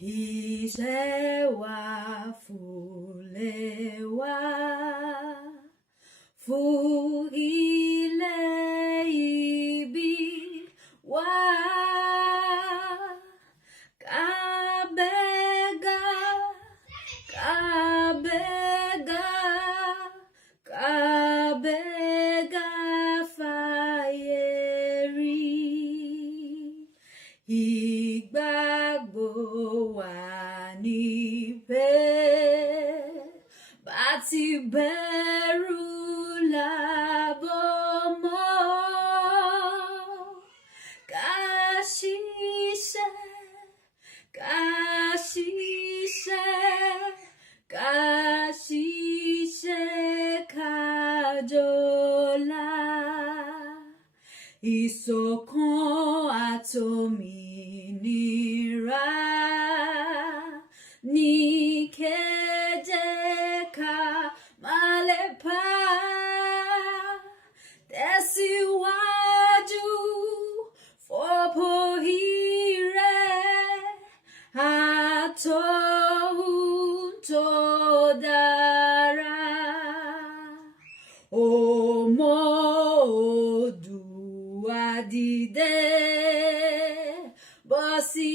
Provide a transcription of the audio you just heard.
Isewa fulewa fuhile ibi wa kabega kabega kabega fayeri ìgbàgbọ́ wa níbẹ̀ bá ti bẹ̀rù lábọ̀ mọ́ ká ṣiṣẹ́ ká ṣiṣẹ́ ká ṣiṣẹ́ ká jọlá ìṣọ̀kan àtòmìnira ní kẹ́jẹ́ ká máa lépa tẹ̀síwájú fọ́pọ̀ ire àtọ̀hún tó dára. Ọmọ Oòduà dìde bọ́ sí